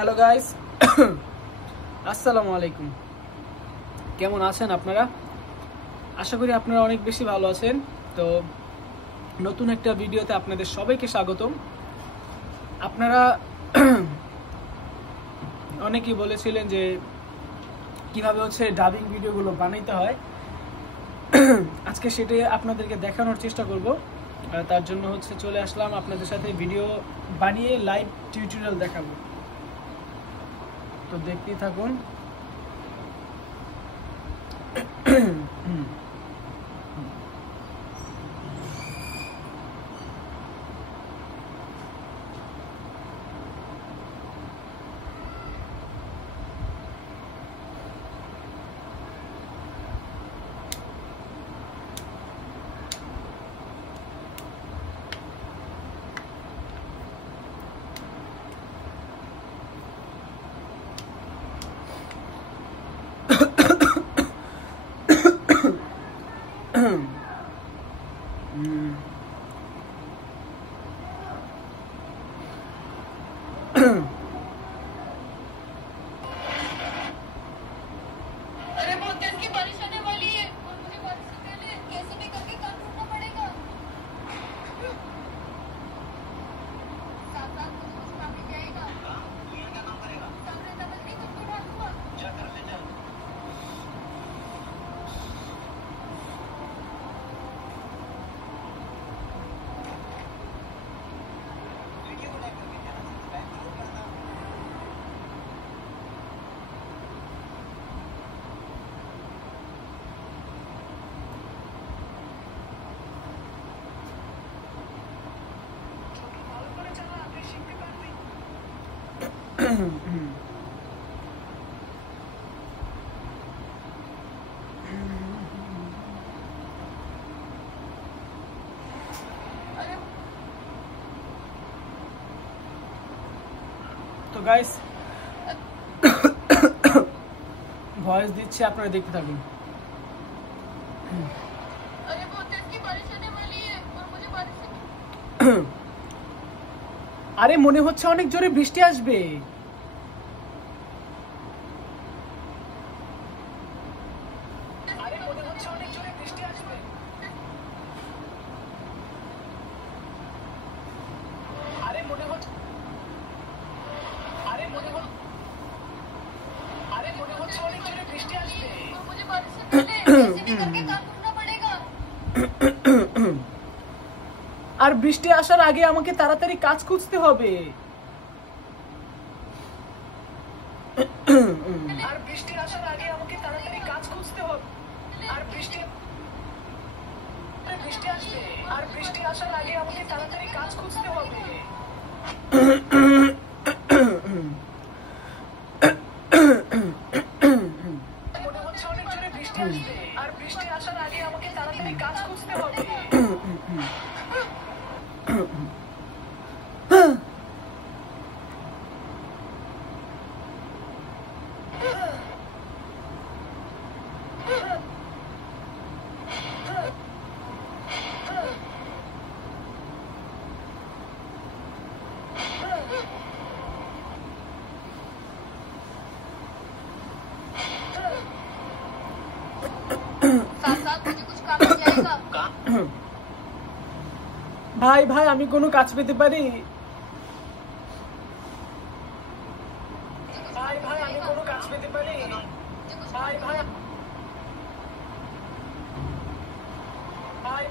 Hello guys, আসসালামু আলাইকুম। কেমন আছেন আপনারা? আশা করি আপনারা অনেক বেশি ভালো আছেন। তো নতুন একটা ভিডিওতে আপনাদের সবাইকে স্বাগতম। আপনারা অনেকেই বলেছিলেন যে কিভাবে হচ্ছে ডাবিং ভিডিওগুলো বানাইতে হয়। আজকে সেটাই আপনাদেরকে দেখানোর চেষ্টা করব। তার জন্য হচ্ছে চলে আসলাম আপনাদের সাথে ভিডিও বানিয়ে লাইভ টিউটোরিয়াল দেখাবো। তো দেখতেই থাকুন। তো গাইস, ভয়েস দিচ্ছে, আপনারা দেখতে থাকুন। আরে মনে হচ্ছে অনেক জোরে বৃষ্টি আসবে। আর বৃষ্টি আসার আগে আমাকে তাড়াতাড়ি কাজ খুঁজতে হবে। আর বৃষ্টি আসার আগে আমাকে তাড়াতাড়ি কাজ খুঁজতে হবে। আর বৃষ্টি আসবে। আর বৃষ্টি আসার আগে আমাকে তাড়াতাড়ি কাজ খুঁজতে হবে। মনে হচ্ছে অনেক জোরে বৃষ্টি আসবে। আর বৃষ্টি আসার আগে আমাকে তাড়াতাড়ি কাজ খুঁজতে হবে। ভাই ভাই, আমি কোনো কাজ পেতে পারি? ভাই ভাই, আমি কোনো কাজ পেতে পারি? ভাই ভাই, ভাই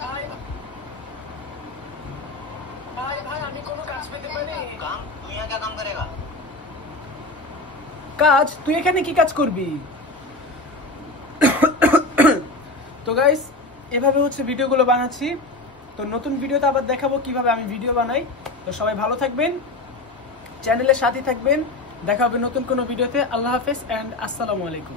ভাই, ভাই ভাই, আমি কোনো কাজ পেতে পারি? काम तू यहाँ क्या काम करेगा? কাজ? তুই এখানে কি কাজ করবি? তো গাইস, এভাবে হচ্ছে ভিডিওগুলো বানাচ্ছি। তো নতুন ভিডিওতে আবার দেখাবো কিভাবে আমি ভিডিও বানাই। তো সবাই ভালো থাকবেন, চ্যানেলের সাথে থাকবেন। দেখা হবে নতুন কোনো ভিডিওতে। আল্লাহ হাফেজ এন্ড আসসালামু আলাইকুম।